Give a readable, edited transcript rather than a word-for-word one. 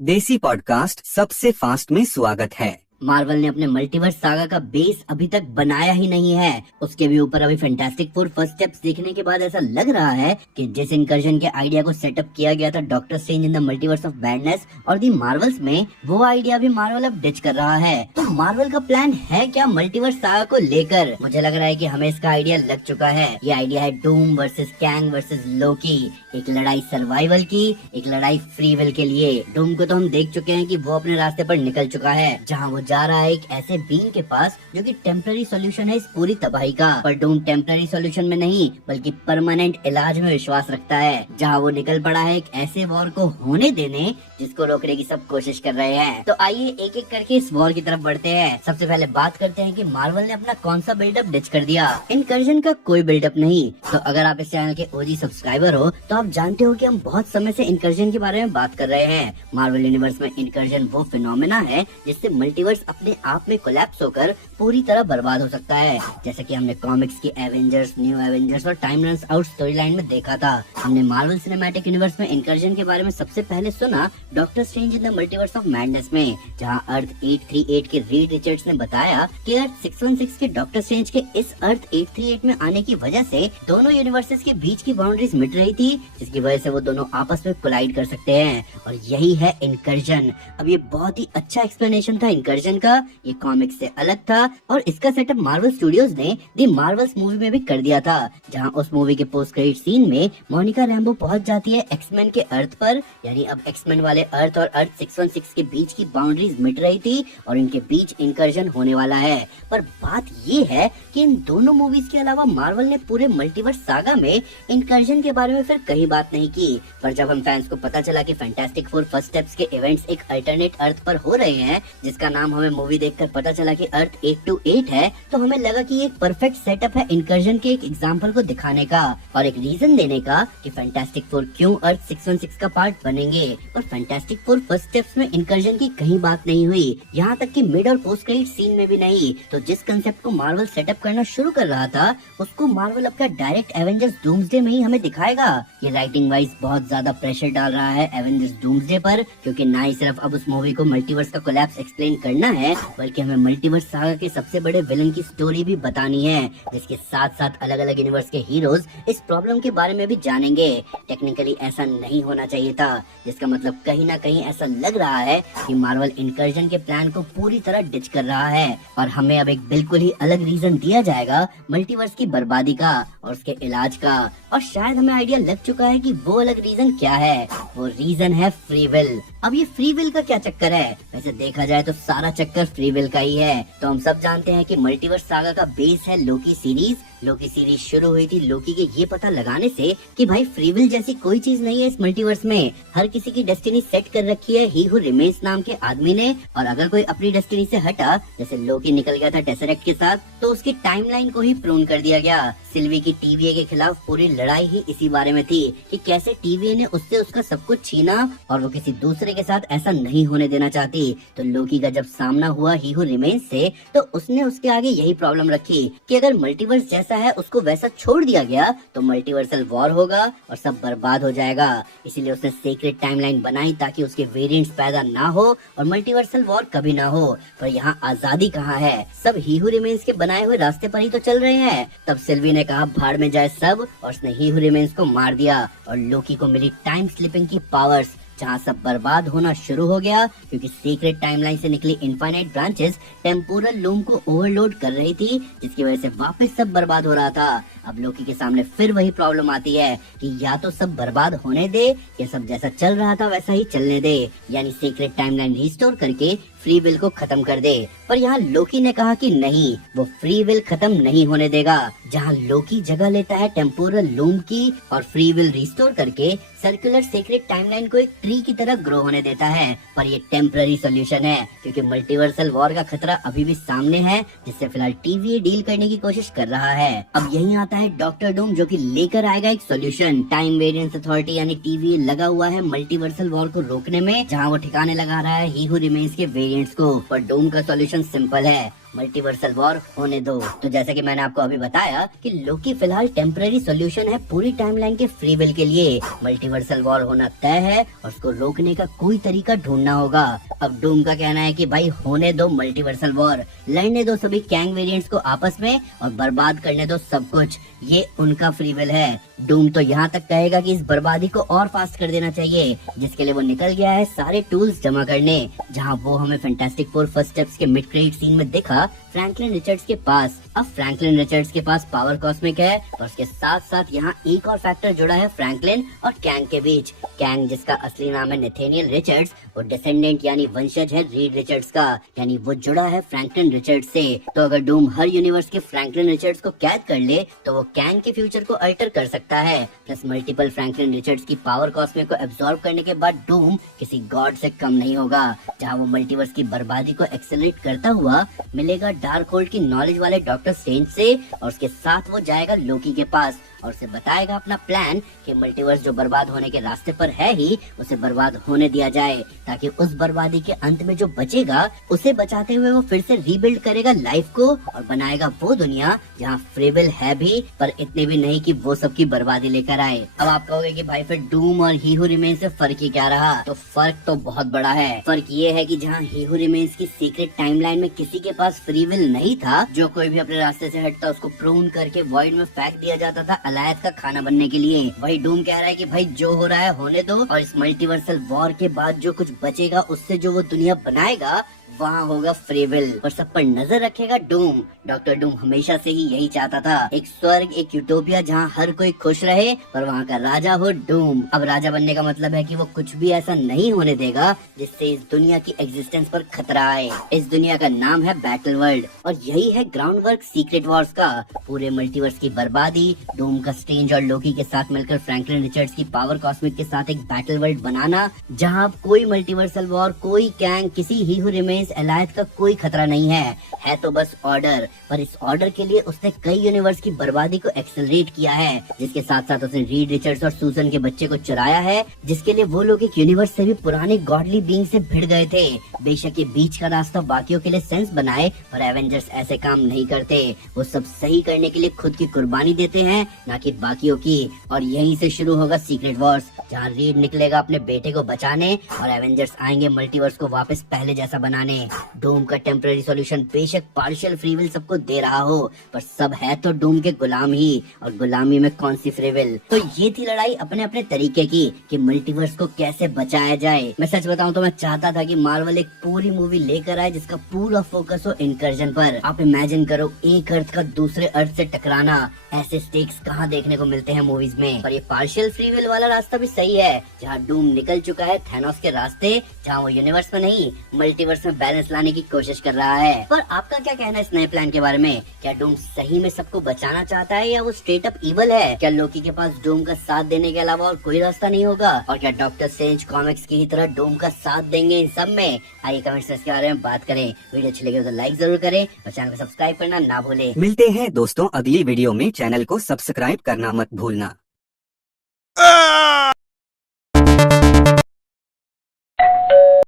देसी पॉडकास्ट सबसे फास्ट में स्वागत है। मार्वल ने अपने मल्टीवर्स सागा का बेस अभी तक बनाया ही नहीं है। उसके भी ऊपर अभी फैंटास्टिक फोर फर्स्ट स्टेप्स देखने के बाद ऐसा लग रहा है कि जिस इनकर्जन के आइडिया को सेटअप किया गया था doctor strange in the multiverse of madness और दी मार्वल्स में, वो आइडिया भी मार्वल अब डिच कर रहा है। तो मार्वल का प्लान है क्या मल्टीवर्स सागा को लेकर? मुझे लग रहा है कि हमें इसका आइडिया लग चुका है। ये आइडिया है डूम वर्सेस कैंग वर्सेस लोकी, एक लड़ाई सर्वाइवल की, एक लड़ाई फ्री विल के लिए। डूम को तो हम देख चुके हैं कि वो अपने रास्ते पर निकल चुका है, जहाँ वो जा रहा है एक ऐसे बीइंग के पास जो कि टेम्पररी सॉल्यूशन है इस पूरी तबाही का। पर डूम टेम्पररी सॉल्यूशन में नहीं बल्कि परमानेंट इलाज में विश्वास रखता है, जहाँ वो निकल पड़ा है एक ऐसे वॉर को होने देने जिसको रोकने की सब कोशिश कर रहे हैं। तो आइए एक एक करके इस वॉर की तरफ बढ़ते हैं। सबसे पहले बात करते हैं कि मार्वल ने अपना कौन सा बिल्डअप डिच कर दिया। इनकर्जन का कोई बिल्डअप नहीं। तो अगर आप इस चैनल के ओजी सब्सक्राइबर हो तो आप जानते हो कि हम बहुत समय से इनकर्जन के बारे में बात कर रहे हैं। मार्वल यूनिवर्स में इनकर्जन वो फिनोमेना है जिससे मल्टीवर्स अपने आप में कोलैप्स होकर पूरी तरह बर्बाद हो सकता है, जैसा कि हमने कॉमिक्स की एवेंजर्स, न्यू एवेंजर्स और time runs out story line में देखा था। हमने मार्वल सिनेमैटिक यूनिवर्स में इनकर्जन के बारे में सबसे पहले सुना doctor strange in the multiverse of madness में, जहां अर्थ 838 के रीड रिचर्ड्स ने बताया कि अर्थ 616 के डॉक्टर स्ट्रेंज के इस अर्थ 838 में आने की वजह से दोनों यूनिवर्सेस के बीच की बाउंड्रीज मिट रही थी, जिसकी वजह से वो दोनों आपस में कोलाइड कर सकते हैं, और यही है इनकर्जन। अब ये बहुत ही अच्छा एक्सप्लेनेशन था इनकर्जन का। ये कॉमिक्स से अलग था और इसका सेटअप मार्वल स्टूडियोज ने दी मार्वल्स मूवी में भी कर दिया था, जहां उस मूवी के पोस्ट क्रेडिट सीन में मोनिका रैम्बो पहुंच जाती है एक्समैन के अर्थ पर। यानी अब एक्समैन वाले अर्थ और अर्थ 616 के बीच की बाउंड्रीज मिट रही थी और इनके बीच इनकर्जन होने वाला है। पर बात ये है कि इन दोनों मूवीज के अलावा मार्वल ने पूरे मल्टीवर्स सागा में इनकर्जन के बारे में फिर कहीं बात नहीं की। पर जब हम फैंस को पता चला कि फैंटास्टिक फोर फर्स्ट स्टेप्स के इवेंट्स एक अल्टरनेट अर्थ पर हो रहे हैं, जिसका नाम हमें मूवी देखकर पता चला कि अर्थ 828 है, तो हमें लगा कि एक परफेक्ट सेटअप है इनकर्जन के एक एग्जांपल को दिखाने का और एक रीजन देने का कि फैंटास्टिक फोर क्यों अर्थ 616 का पार्ट बनेंगे। और फैंटास्टिक फोर फर्स्ट स्टेप्स में इनकर्जन की कहीं बात नहीं हुई, यहाँ तक कि मिड और पोस्ट क्रेडिट सीन में भी नहीं। तो जिस कंसेप्ट को मार्वल सेटअप करना शुरू कर रहा था उसको मार्वल अपना डायरेक्ट एवेंजर्स डूम्सडे में ही हमें दिखाएगा। ये राइटिंग वाइज बहुत ज्यादा प्रेशर डाल रहा है एवेंजर्स डूम्सडे पर, क्योंकि ना ही सिर्फ अब उस मूवी को मल्टीवर्स का कोलैप्स एक्सप्लेन करना है, बल्कि हमें मल्टीवर्स सागा के सबसे बड़े विलन की स्टोरी भी बतानी है, जिसके साथ साथ अलग अलग यूनिवर्स के हीरोज इस प्रॉब्लम के बारे में भी जानेंगे। टेक्निकली ऐसा नहीं होना चाहिए था, जिसका मतलब कहीं ना कहीं ऐसा लग रहा है कि मार्वल इनकर्जन के प्लान को पूरी तरह डिच कर रहा है और हमें अब एक बिल्कुल ही अलग रीजन दिया जाएगा मल्टीवर्स की बर्बादी का और उसके इलाज का। और शायद हमें आइडिया लग चुका है कि वो अलग रीजन क्या है। वो रीजन है फ्री विल। अब ये फ्री विल का क्या चक्कर है? वैसे देखा जाए तो सारा चक्कर फ्री विल का ही है। तो हम सब जानते हैं कि मल्टीवर्स सागा का बेस है लोकी सीरीज। लोकी सीरीज शुरू हुई थी लोकी के ये पता लगाने से कि भाई फ्री विल जैसी कोई चीज नहीं है इस मल्टीवर्स में। हर किसी की डेस्टिनी सेट कर रखी है ही हू रिमेन्स नाम के आदमी ने, और अगर कोई अपनी डेस्टिनी से हटा, जैसे लोकी निकल गया था टेसरेक्ट के साथ, तो उसकी टाइमलाइन को ही प्रून कर दिया गया। सिल्वी की टीवीए के खिलाफ पूरी लड़ाई ही इसी बारे में थी कि कैसे टीवीए ने उससे उसका सब कुछ छीना और वो किसी दूसरे के साथ ऐसा नहीं होने देना चाहती। तो लोकी का जब सामना हुआ ही हू रिमेन्स से, तो उसने उसके आगे यही प्रॉब्लम रखी कि अगर मल्टीवर्स जैसा है उसको वैसा छोड़ दिया गया तो मल्टीवर्सल वॉर होगा और सब बर्बाद हो जाएगा। इसीलिए उसने सीक्रेट टाइमलाइन बनाई ताकि उसके वेरिएंट्स पैदा ना हो और मल्टीवर्सल वॉर कभी ना हो। पर यहाँ आजादी कहाँ है? सब ही हू रिमेन्स के बनाए हुए रास्ते पर ही तो चल रहे हैं। तब सिल्वी ने कहा भाड़ में जाए सब, और उसने ही हू रिमेन्स को मार दिया और लोकी को मिली टाइम स्लिपिंग की पावर्स, जहाँ सब बर्बाद होना शुरू हो गया क्योंकि सीक्रेट टाइमलाइन से निकली इनफाइनाइट ब्रांचेस टेम्पोरल लूम को ओवरलोड कर रही थी, जिसकी वजह से वापस सब बर्बाद हो रहा था। अब लोकी के सामने फिर वही प्रॉब्लम आती है कि या तो सब बर्बाद होने दे या सब जैसा चल रहा था वैसा ही चलने दे, यानी सीक्रेट टाइमलाइन रिस्टोर करके फ्री विल को खत्म कर दे। पर यहाँ लोकी ने कहा कि नहीं, वो फ्री विल खत्म नहीं होने देगा। जहाँ लोकी जगह लेता है टेम्पोरल लूम की और फ्री विल रिस्टोर करके सर्कुलर सीक्रेट टाइमलाइन को एक ट्री की तरह ग्रो होने देता है। पर ये टेम्पररी सॉल्यूशन है क्योंकि मल्टीवर्सल वॉर का खतरा अभी भी सामने है, जिससे फिलहाल टीवीए डील करने की कोशिश कर रहा है। अब यही आता है डॉक्टर डूम, जो कि लेकर आएगा एक सॉल्यूशन। टाइम वेरिएंस अथॉरिटी यानी टीवीए लगा हुआ है मल्टीवर्सल वॉर को रोकने में, जहाँ वो ठिकाने लगा रहा है ही हू रिमेन्स के वेरिएंट्स को। पर डूम का सॉल्यूशन सिंपल है, मल्टीवर्सल वॉर होने दो। तो जैसा कि मैंने आपको अभी बताया कि लोकी फिलहाल टेम्पररी सॉल्यूशन है पूरी टाइमलाइन के फ्री विल के लिए। मल्टीवर्सल वॉर होना तय है और उसको रोकने का कोई तरीका ढूंढना होगा। अब डूम का कहना है कि भाई होने दो मल्टीवर्सल वॉर, लड़ने दो सभी कैंग वेरिएंट्स को आपस में और बर्बाद करने दो सब कुछ, ये उनका फ्री विल है। डूम तो यहाँ तक कहेगा कि इस बर्बादी को और फास्ट कर देना चाहिए, जिसके लिए वो निकल गया है सारे टूल्स जमा करने। जहाँ वो हमें फैंटास्टिक फोर फर्स्ट स्टेप्स के मिड क्रेडिट सीन में दिखा फ्रैंकलिन रिचर्ड्स के पास। अब फ्रैंकलिन रिचर्ड्स के पास पावर कॉस्मिक है और उसके साथ साथ यहाँ एक और फैक्टर जुड़ा है फ्रैंकलिन और कैंग के बीच। कैंग जिसका असली नाम है नेथेनियल रिचर्ड्स, वो डिसेंडेंट यानी वंशज है रीड रिचर्ड्स का, यानी वो जुड़ा है फ्रैंकलिन रिचर्ड्स से। तो अगर डूम हर यूनिवर्स के फ्रैंकलिन रिचर्ड्स को कैद कर ले तो वो कैंग के फ्यूचर को अल्टर कर सकता है। प्लस मल्टीपल फ्रैंकलिन रिचर्ड्स की पावर कॉस्मिक को एब्जॉर्ब करने के बाद डूम किसी गॉड से कम नहीं होगा। जहाँ वो मल्टीवर्स की बर्बादी को एक्सेलरेट करता हुआ मिलेगा डार्क होल्ड की नॉलेज वाले डॉक्टर स्ट्रेंज से और उसके साथ वो जाएगा लोकी के पास और उसे बताएगा अपना प्लान कि मल्टीवर्स जो बर्बाद होने के रास्ते पर है ही उसे बर्बाद होने दिया जाए, ताकि उस बर्बादी के अंत में जो बचेगा उसे बचाते हुए वो फिर से रीबिल्ड करेगा लाइफ को और बनाएगा वो दुनिया जहाँ फ्री विल है भी, पर इतने भी नहीं कि वो सबकी बर्बादी लेकर आए। अब आप कहोगे कि भाई फिर डूम और ही हू रिमेन्स से फर्क ही क्या रहा? तो फर्क तो बहुत बड़ा है। फर्क ये है कि जहाँ ही हू रिमेन्स की सीक्रेट टाइमलाइन में किसी के पास फ्री विल नहीं था, जो कोई भी अपने रास्ते से हटता उसको प्रून करके वॉइड में फेंक दिया जाता था अलायत का खाना बनने के लिए। वही डूम कह रहा है कि भाई जो हो रहा है होने दो और इस मल्टीवर्सल वॉर के बाद जो कुछ बचेगा उससे जो वो दुनिया बनाएगा वहाँ होगा फ्री विल और सब पर नजर रखेगा डूम। डॉक्टर डूम हमेशा से ही यही चाहता था, एक स्वर्ग, एक यूटोपिया जहाँ हर कोई खुश रहे पर वहाँ का राजा हो डूम। अब राजा बनने का मतलब है कि वो कुछ भी ऐसा नहीं होने देगा जिससे इस दुनिया की एग्जिस्टेंस पर खतरा आए। इस दुनिया का नाम है बैटल वर्ल्ड और यही है ग्राउंड वर्क सीक्रेट वॉर्स का। पूरे मल्टीवर्स की बर्बादी, डूम का स्ट्रेंज और लोकी के साथ मिलकर फ्रैंकलिन रिचर्ड्स की पावर कॉस्मिक के साथ एक बैटल वर्ल्ड बनाना, जहाँ कोई मल्टीवर्सल वॉर, कोई कैंग, किसी ही हू रिमेन्स एलायत का कोई खतरा नहीं है तो बस ऑर्डर। पर इस ऑर्डर के लिए उसने कई यूनिवर्स की बर्बादी को एक्सेलरेट किया है, जिसके साथ साथ उसने रीड रिचर्ड्स और सूजन के बच्चे को चुराया है, जिसके लिए वो लोग एक यूनिवर्स से भी पुराने गॉडली बीइंग से भिड़ गए थे। बेशक ये बीच का रास्ता बाकियों के लिए सेंस बनाए, पर एवेंजर्स ऐसे काम नहीं करते। वो सब सही करने के लिए खुद की कुर्बानी देते हैं, ना कि बाकियों की। और यहीं से शुरू होगा सीक्रेट वॉर्स, जहाँ रीड निकलेगा अपने बेटे को बचाने और एवेंजर्स आएंगे मल्टीवर्स को वापस पहले जैसा बनाने। डूम का टेम्पररी सॉल्यूशन बेशक पार्शियल फ्री विल सबको दे रहा हो, पर सब है तो डूम के गुलाम ही, और गुलामी में कौन सी फ्री विल। तो ये थी लड़ाई अपने अपने तरीके की कि मल्टीवर्स को कैसे बचाया जाए। मैं सच बताऊं तो मैं चाहता था कि मार्वल एक पूरी मूवी लेकर आए जिसका पूरा फोकस हो इनकर्जन पर। आप इमेजिन करो एक अर्थ का दूसरे अर्थ से टकराना, ऐसे स्टेक्स कहाँ देखने को मिलते हैं मूवीज में। पर ये पार्शियल फ्री विल वाला रास्ता भी सही है, जहाँ डूम निकल चुका है थैनोस के रास्ते, जहाँ वो यूनिवर्स में नहीं मल्टीवर्स में बैलेंस लाने की कोशिश कर रहा है। पर आपका क्या कहना है इस नए प्लान के बारे में? क्या डूम सही में सबको बचाना चाहता है या वो स्ट्रेट अप इवल है? क्या लोकी के पास डूम का साथ देने के अलावा और कोई रास्ता नहीं होगा? और क्या डॉक्टर स्ट्रेंज कॉमिक्स की ही तरह डूम का साथ देंगे इन सब में? आइए कमेंट्स में इसके बारे में बात करें। वीडियो अच्छी लगे तो लाइक जरूर करें और चैनल को सब्सक्राइब करना ना भूलें। मिलते हैं दोस्तों अगली वीडियो में। चैनल को सब्सक्राइब करना मत भूलना।